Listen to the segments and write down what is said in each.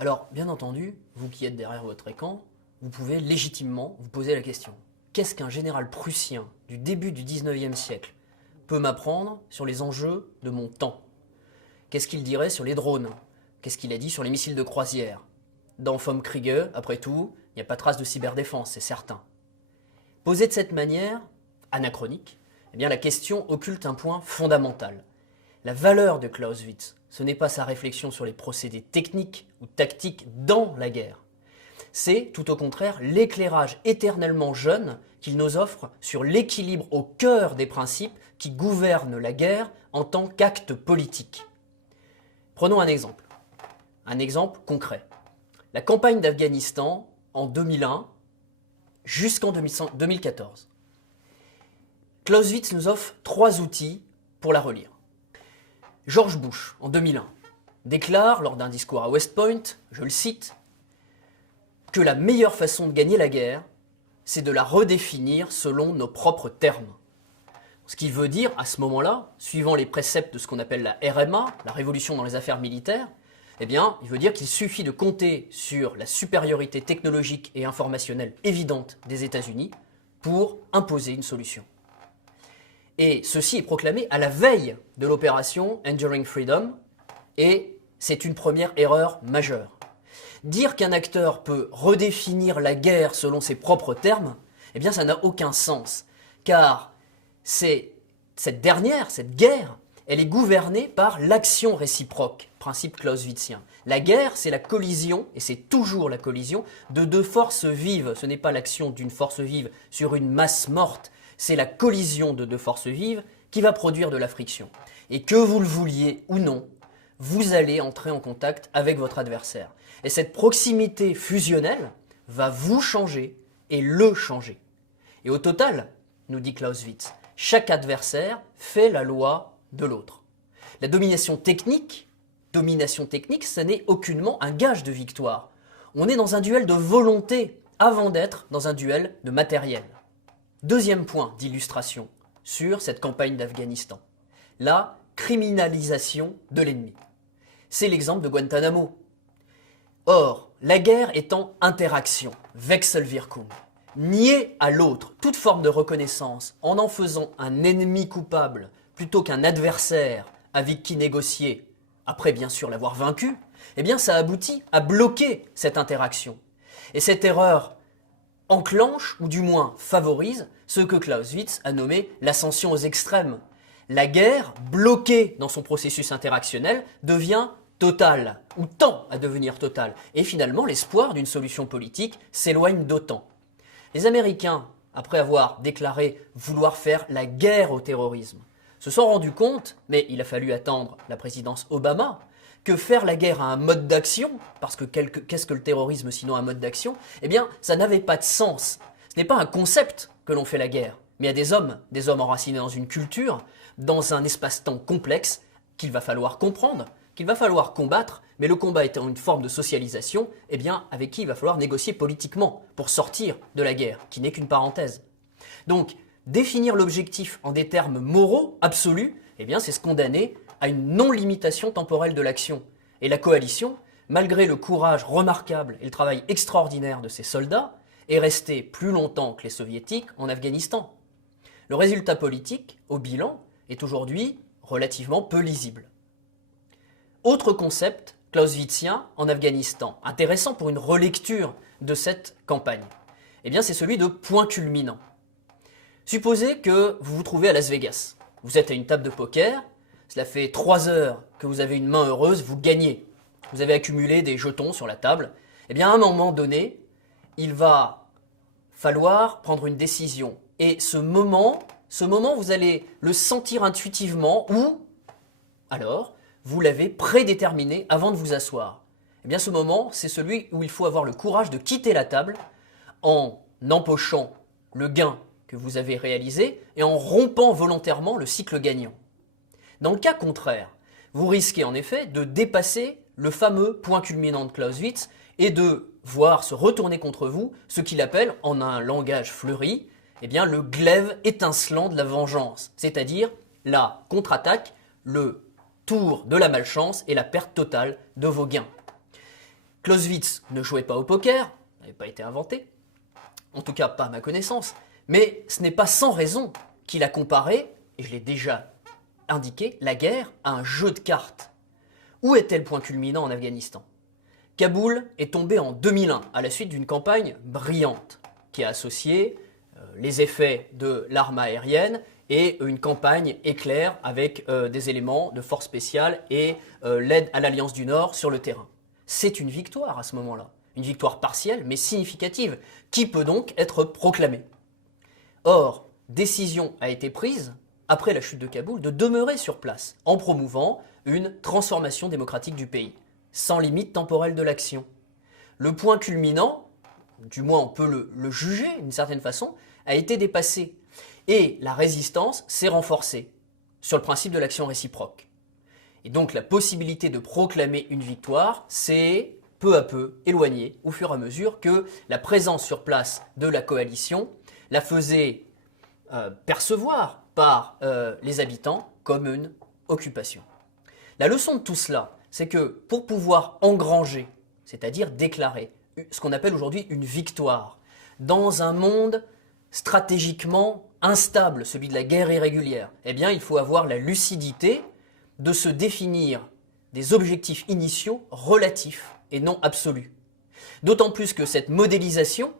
Alors, bien entendu, vous qui êtes derrière votre écran, vous pouvez légitimement vous poser la question. Qu'est-ce qu'un général prussien du début du 19e siècle peut m'apprendre sur les enjeux de mon temps? Qu'est-ce qu'il dirait sur les drones? Qu'est-ce qu'il a dit sur les missiles de croisière? Dans Vom Kriege, après tout, il n'y a pas trace de cyberdéfense, c'est certain. Posée de cette manière, anachronique, eh bien la question occulte un point fondamental. La valeur de Clausewitz, ce n'est pas sa réflexion sur les procédés techniques ou tactiques dans la guerre. C'est, tout au contraire, l'éclairage éternellement jeune qu'il nous offre sur l'équilibre au cœur des principes qui gouvernent la guerre en tant qu'acte politique. Prenons un exemple concret. La campagne d'Afghanistan en 2001 jusqu'en 2014. Clausewitz nous offre 3 outils pour la relire. George Bush, en 2001, déclare lors d'un discours à West Point, je le cite, que la meilleure façon de gagner la guerre, c'est de la redéfinir selon nos propres termes. Ce qui veut dire, à ce moment-là, suivant les préceptes de ce qu'on appelle la RMA, la révolution dans les affaires militaires, eh bien, il veut dire qu'il suffit de compter sur la supériorité technologique et informationnelle évidente des États-Unis pour imposer une solution. Et ceci est proclamé à la veille de l'opération Enduring Freedom, et c'est une première erreur majeure. Dire qu'un acteur peut redéfinir la guerre selon ses propres termes, eh bien ça n'a aucun sens, car cette guerre, elle est gouvernée par l'action réciproque, principe clausewitzien. La guerre, c'est la collision, et c'est toujours la collision, de 2 forces vives. Ce n'est pas l'action d'une force vive sur une masse morte, c'est la collision de 2 forces vives qui va produire de la friction. Et que vous le vouliez ou non, vous allez entrer en contact avec votre adversaire. Et cette proximité fusionnelle va vous changer et le changer. Et au total, nous dit Clausewitz, chaque adversaire fait la loi de l'autre. La domination technique, ce n'est aucunement un gage de victoire. On est dans un duel de volonté avant d'être dans un duel de matériel. Deuxième point d'illustration sur cette campagne d'Afghanistan, la criminalisation de l'ennemi. C'est l'exemple de Guantanamo. Or, la guerre étant interaction, Wechselwirkung, nier à l'autre toute forme de reconnaissance en faisant un ennemi coupable plutôt qu'un adversaire avec qui négocier, après bien sûr l'avoir vaincu, eh bien ça aboutit à bloquer cette interaction. Et cette erreur enclenche, ou du moins favorise, ce que Clausewitz a nommé l'ascension aux extrêmes. La guerre, bloquée dans son processus interactionnel, devient totale, ou tend à devenir totale. Et finalement, l'espoir d'une solution politique s'éloigne d'autant. Les Américains, après avoir déclaré vouloir faire la guerre au terrorisme, se sont rendus compte, mais il a fallu attendre la présidence Obama, que faire la guerre à un mode d'action, parce que qu'est-ce que le terrorisme sinon un mode d'action, eh bien ça n'avait pas de sens. Ce n'est pas un concept que l'on fait la guerre, mais il y a des hommes enracinés dans une culture, dans un espace-temps complexe, qu'il va falloir comprendre, qu'il va falloir combattre, mais le combat étant une forme de socialisation, eh bien avec qui il va falloir négocier politiquement pour sortir de la guerre, qui n'est qu'une parenthèse. Donc, définir l'objectif en des termes moraux absolus, eh bien c'est se condamner à une non-limitation temporelle de l'action. Et la coalition, malgré le courage remarquable et le travail extraordinaire de ses soldats, est restée plus longtemps que les soviétiques en Afghanistan. Le résultat politique, au bilan, est aujourd'hui relativement peu lisible. Autre concept clausewitzien en Afghanistan, intéressant pour une relecture de cette campagne, eh bien c'est celui de point culminant. Supposez que vous vous trouvez à Las Vegas. Vous êtes à une table de poker, cela fait 3 heures que vous avez une main heureuse, vous gagnez. Vous avez accumulé des jetons sur la table. Eh bien, à un moment donné, il va falloir prendre une décision. Et ce moment, vous allez le sentir intuitivement ou, alors, vous l'avez prédéterminé avant de vous asseoir. Eh bien, ce moment, c'est celui où il faut avoir le courage de quitter la table en empochant le gain que vous avez réalisé et en rompant volontairement le cycle gagnant. Dans le cas contraire, vous risquez en effet de dépasser le fameux point culminant de Clausewitz et de voir se retourner contre vous ce qu'il appelle, en un langage fleuri, eh bien, le glaive étincelant de la vengeance, c'est-à-dire la contre-attaque, le tour de la malchance et la perte totale de vos gains. Clausewitz ne jouait pas au poker, n'avait pas été inventé, en tout cas pas à ma connaissance, mais ce n'est pas sans raison qu'il a comparé, et je l'ai déjà indiqué, la guerre à un jeu de cartes. Où était le point culminant en Afghanistan? Kaboul est tombé en 2001 à la suite d'une campagne brillante qui a associé les effets de l'arme aérienne et une campagne éclair avec des éléments de force spéciale et l'aide à l'Alliance du Nord sur le terrain. C'est une victoire à ce moment-là, une victoire partielle mais significative, qui peut donc être proclamée. Or, décision a été prise, après la chute de Kaboul, de demeurer sur place en promouvant une transformation démocratique du pays, sans limite temporelle de l'action. Le point culminant, du moins on peut le juger d'une certaine façon, a été dépassé. Et la résistance s'est renforcée sur le principe de l'action réciproque. Et donc la possibilité de proclamer une victoire s'est peu à peu éloignée au fur et à mesure que la présence sur place de la coalition la faisait percevoir par les habitants comme une occupation. La leçon de tout cela, c'est que pour pouvoir engranger, c'est-à-dire déclarer ce qu'on appelle aujourd'hui une victoire, dans un monde stratégiquement instable, celui de la guerre irrégulière, eh bien il faut avoir la lucidité de se définir des objectifs initiaux relatifs et non absolus. D'autant plus que cette modélisation,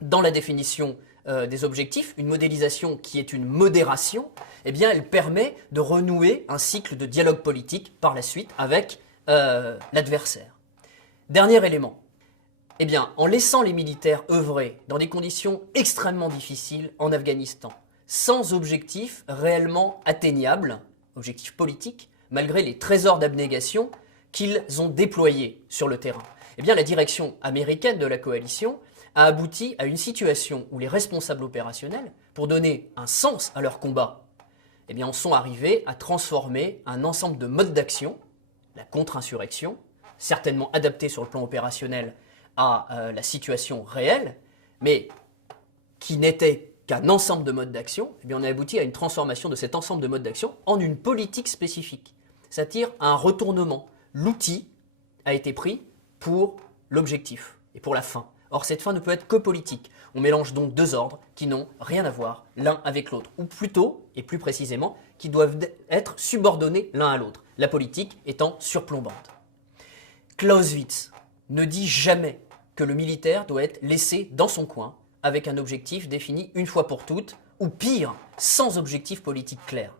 dans la définition des objectifs, une modélisation qui est une modération, eh bien elle permet de renouer un cycle de dialogue politique par la suite avec l'adversaire. Dernier élément, eh bien, en laissant les militaires œuvrer dans des conditions extrêmement difficiles en Afghanistan, sans objectif réellement atteignable, objectif politique, malgré les trésors d'abnégation qu'ils ont déployés sur le terrain, eh bien, la direction américaine de la coalition a abouti à une situation où les responsables opérationnels, pour donner un sens à leur combat, eh bien, en sont arrivés à transformer un ensemble de modes d'action, la contre-insurrection, certainement adapté sur le plan opérationnel à la situation réelle, mais qui n'était qu'un ensemble de modes d'action, eh bien on a abouti à une transformation de cet ensemble de modes d'action en une politique spécifique, c'est-à-dire un retournement. L'outil a été pris pour l'objectif et pour la fin. Or, cette fin ne peut être que politique. On mélange donc deux ordres qui n'ont rien à voir l'un avec l'autre, ou plutôt, et plus précisément, qui doivent être subordonnés l'un à l'autre, la politique étant surplombante. Clausewitz ne dit jamais que le militaire doit être laissé dans son coin avec un objectif défini une fois pour toutes, ou pire, sans objectif politique clair.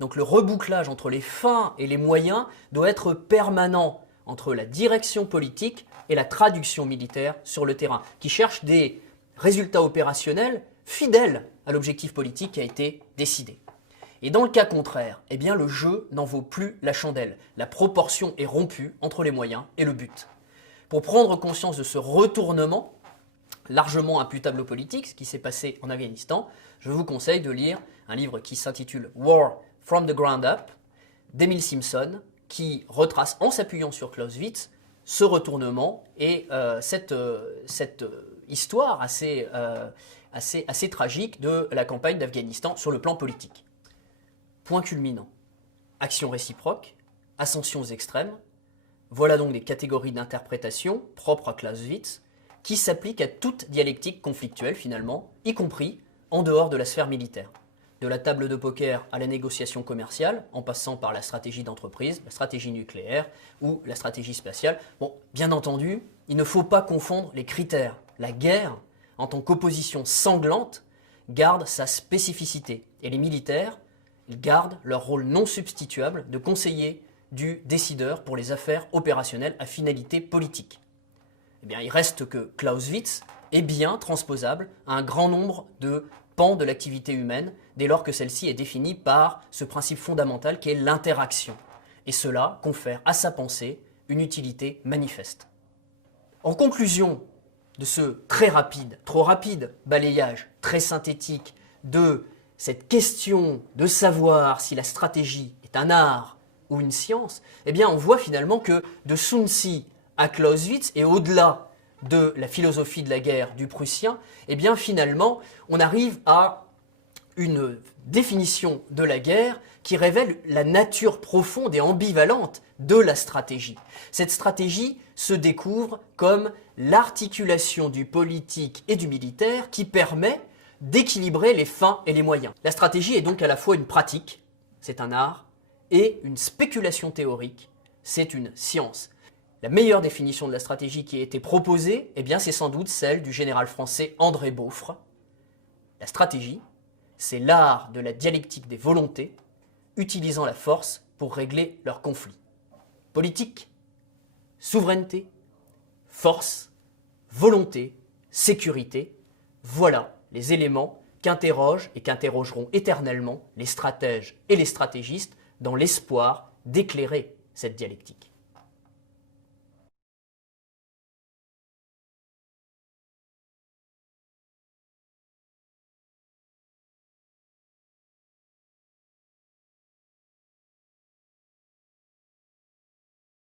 Donc le rebouclage entre les fins et les moyens doit être permanent entre la direction politique et la traduction militaire sur le terrain, qui cherche des résultats opérationnels fidèles à l'objectif politique qui a été décidé. Et dans le cas contraire, eh bien le jeu n'en vaut plus la chandelle. La proportion est rompue entre les moyens et le but. Pour prendre conscience de ce retournement, largement imputable aux politiques, ce qui s'est passé en Afghanistan, je vous conseille de lire un livre qui s'intitule War from the Ground Up d'Emile Simpson, qui retrace, en s'appuyant sur Clausewitz, ce retournement et cette histoire assez tragique de la campagne d'Afghanistan sur le plan politique. Point culminant. Action réciproque, ascension aux extrêmes. Voilà donc des catégories d'interprétation propres à Clausewitz qui s'appliquent à toute dialectique conflictuelle finalement, y compris en dehors de la sphère militaire. De la table de poker à la négociation commerciale, en passant par la stratégie d'entreprise, la stratégie nucléaire ou la stratégie spatiale. Bon, bien entendu, il ne faut pas confondre les critères. La guerre, en tant qu'opposition sanglante, garde sa spécificité. Et les militaires, ils gardent leur rôle non substituable de conseiller du décideur pour les affaires opérationnelles à finalité politique. Eh bien, il reste que Clausewitz est bien transposable à un grand nombre de pans de l'activité humaine, dès lors que celle-ci est définie par ce principe fondamental qui est l'interaction. Et cela confère à sa pensée une utilité manifeste. En conclusion de ce très rapide, trop rapide balayage, très synthétique de cette question de savoir si la stratégie est un art ou une science, eh bien on voit finalement que de Sun Tzu à Clausewitz et au-delà de la philosophie de la guerre du Prussien, eh bien finalement on arrive à une définition de la guerre qui révèle la nature profonde et ambivalente de la stratégie. Cette stratégie se découvre comme l'articulation du politique et du militaire qui permet d'équilibrer les fins et les moyens. La stratégie est donc à la fois une pratique, c'est un art, et une spéculation théorique, c'est une science. La meilleure définition de la stratégie qui a été proposée, eh bien, c'est sans doute celle du général français André Beaufre. La stratégie, c'est l'art de la dialectique des volontés, utilisant la force pour régler leurs conflits. Politique, souveraineté, force, volonté, sécurité, voilà les éléments qu'interrogent et qu'interrogeront éternellement les stratèges et les stratégistes dans l'espoir d'éclairer cette dialectique.